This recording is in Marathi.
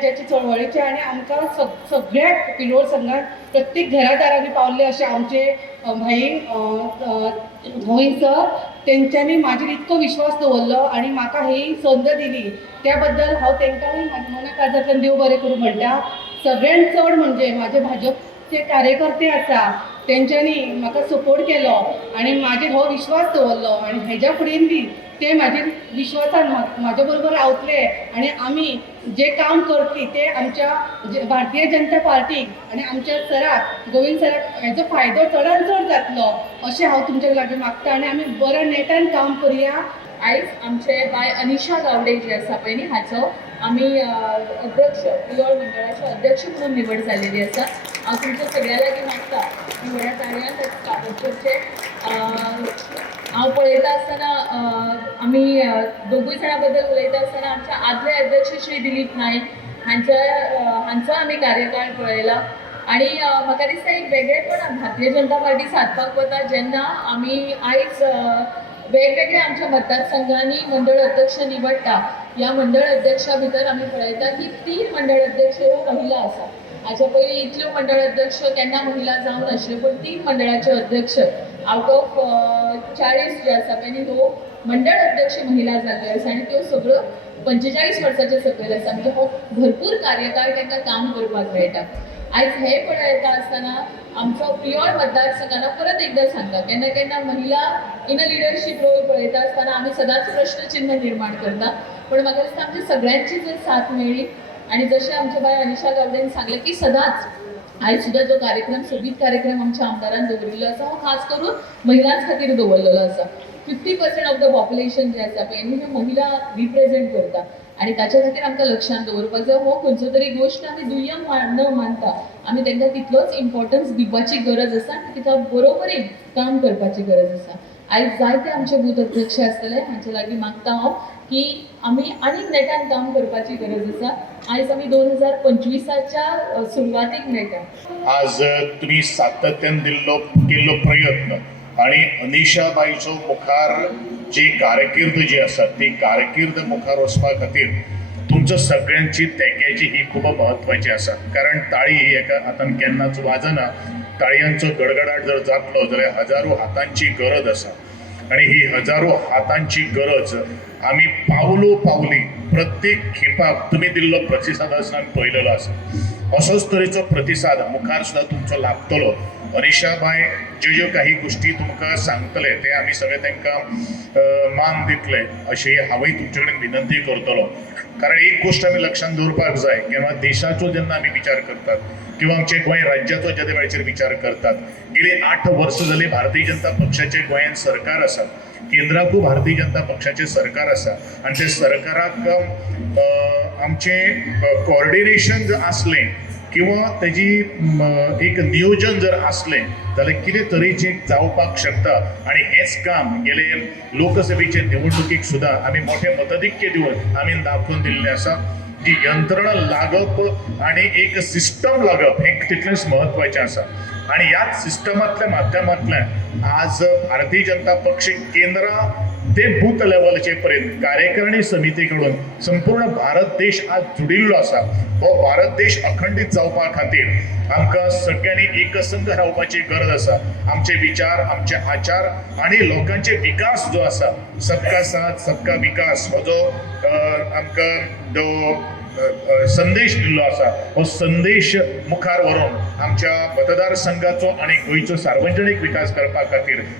हेज्याची चळवळीचे आनी आमकां सगळ्या पिलोड संघात प्रत्येक घरादारांनी पावल्ले अशें आमचे भाई मोहीन सर तेंच्यांनी म्हाजेर इतको विश्वास दवरलो आनी म्हाका ही संद दिली त्या बद्दल हांव तेंकांय म्हाज्या मना काळजांतल्यान देव बरें करूं म्हणटा। सगळ्यांत चड म्हणजे म्हाजे भाजपचे कार्यकर्ते आसा तेंच्यांनी म्हाका सपोर्ट केलो आनी म्हाजेर हो विश्वास दवरलो आनी हेज्या फुडें बी ते म्हाजेर विश्वासान म्हाजे बरोबर रावतले आनी आमी जे काम करतली ते आमच्या भारतीय जनता पार्टीक आनी आमच्या सराक गोविंद सराक हेजो फायदो चडांत चड जातलो अशें हांव तुमचे लागीं मागता आनी आमी बऱ्या नेटान काम करुया। आयज आमचे बाय अनिशा गावडे जी आसा पळय न्ही हाचो आमी अध्यक्ष पिलोड मंडळाचे अध्यक्ष म्हणून निवड जाल्लेली आसा। हांव तुमच्या सगळ्या लागीं मागता की व्हडा ताणयान स्वागत करचें। हांव पळयता आसतना आमी दोगूय जाणां बद्दल उलयता आसतना आमचे आदले अध्यक्ष श्री दिलीप नायक हांचो आमी कार्यकाळ पळयला आनी म्हाका दिसता एक वेगळेपण भारतीय जनता पार्टी सादपाक वता जेन्ना आमी आयज वेगवेगळ्या आमच्या मतदारसंघांनी मंडळ अध्यक्ष निवडटा। ह्या मंडळ अध्यक्षा भितर आमी पळयता की 3 मंडळ अध्यक्ष ह्यो महिला आसा। हाच्या पयलीं इतल्यो मंडळ अध्यक्ष केन्ना महिला जावन नाशिल्ल्यो पण 3 मंडळाचे अध्यक्ष आउट ऑफ 40 जे आसा पळय न्ही ह्यो मंडळ अध्यक्ष महिला जाल्ल्यो आसा आनी त्यो सगळ्यो 45 वर्सांचे सकयल आसा म्हणजे हो भरपूर कार्यकाळ तांकां काम करपाक मेळटा। आयज हे पळयता आसतना आमचो पियोड मतदारसंघान परत एकदां सांगता केन्ना केन्ना महिला इन अ लिडरशीप रोल पळयता आसतना आमी सदांच प्रश्नचिन्ह निर्माण करता पण म्हाका दिसता आमची सगळ्यांची जर साथ मेळ्ळी आनी जशें आमचे बाय अनिशा गावडेन सांगलें की सदांच आयज सुद्दां जो कार्यक्रम सोबीत कार्यक्रम आमच्या आमदारान दवरिल्लो आसा हो खास करून महिलांच खातीर दवरलेलो आसा। 50% ऑफ द पॉप्युलेशन जे आसा पळय न्ही हे महिला रिप्रेझेंट करता आनी ताच्या खातीर आमकां लक्षांत दवरपाक जाय हो खंयचो तरी गोश्ट आमी दुय्यम न मानता आमी तांकां तितलोच इम्पॉर्टन्स दिवपाची गरज आसा आनी तिका बरोबरीन काम करपाची गरज आसा। आयज जायते आमचे बूथ अध्यक्ष आसतले हांचे लागीं मागता हांव की आमी आनीक नेटान काम करपाची गरज आसा। आयज आमी 2025च्या सुरवातीक मेळटा। आज तुम्ही सातत्यान केल्लो प्रयत्न आणि अनिशा बाईचो मुखार जी कारकीर्द जी आसा ती कारकीर्द मुखार वचपा खातीर तुमचं सगळ्यांची तेक्याची ही खूब महत्वाची आसा कारण ताळी ही एका हातान केन्नाच वाजना। ताळयांचो गडगडाट जर जातलो जाल्यार हजारो हातांची गरज आसा आणि ही हजारो हातांची गरज आम्ही पावलो पावली प्रत्येक खेपाक तुम्ही दिल्लो प्रतिसाद आसतना पळयलेलो आसा। असोच तरेचो प्रतिसाद मुखार सुद्दां तुमचो लाभतलो। अनिशा बाय ज्यो काही गोष्टी तुमकां सांगतले ते आमी सगळे तांकां मान दितले अशी हांवूय तुमचे कडेन विनंती करतलो कारण एक गोष्ट आमी लक्षांत दवरपाक जाय केन्ना देशाचो जेन्ना आमी विचार करतात किंवा आमचे गोंय राज्याचो ज्या वेळाचेर विचार करतात गेली 8 वर्सां जाली भारतीय जनता पक्षाचे गोंयांत सरकार आसा केंद्राकूय भारतीय जनता पक्षाचे सरकार आसा आनी ते सरकाराक आमचे कोऑर्डिनेशन जर आसलें किंवा तेजी एक नियोजन जर असलें जाल्यार कितें तरेचें जावपाक शकता आनी हेच काम गेले लोकसभेचे निवडणुकीक सुद्दां आमी मोठे मतधिक्य दिवन आमी दाखोवन दिल्लें आसा। जी यंत्रणा लागप आणि एक सिस्टम लागप हे तितलेंच महत्वाचें आसा आणि ह्याच सिस्टमांतल्या माध्यमांतल्यान आज भारतीय जनता पक्ष केंद्र ते बूथ लेवलचे पर्यंत कार्यकारिणी समिती कडून संपूर्ण भारत देश आज जुडिल्लो आसा। हो भारत देश अखंडित जावपा खातीर आमकां सगळ्यांनी एकसंघ रावपाची गरज आसा। आमचे विचार आमचे आचार आणि लोकांचे विकास जो आसा सबका साथ सबका विकास हो जो आमकां जो संदेश दिल्लो आसा हो संदेश मुखार व्हरून आमच्या मतदारसंघाचो आणि गोंयचो सार्वजनीक विकास करपा खातीर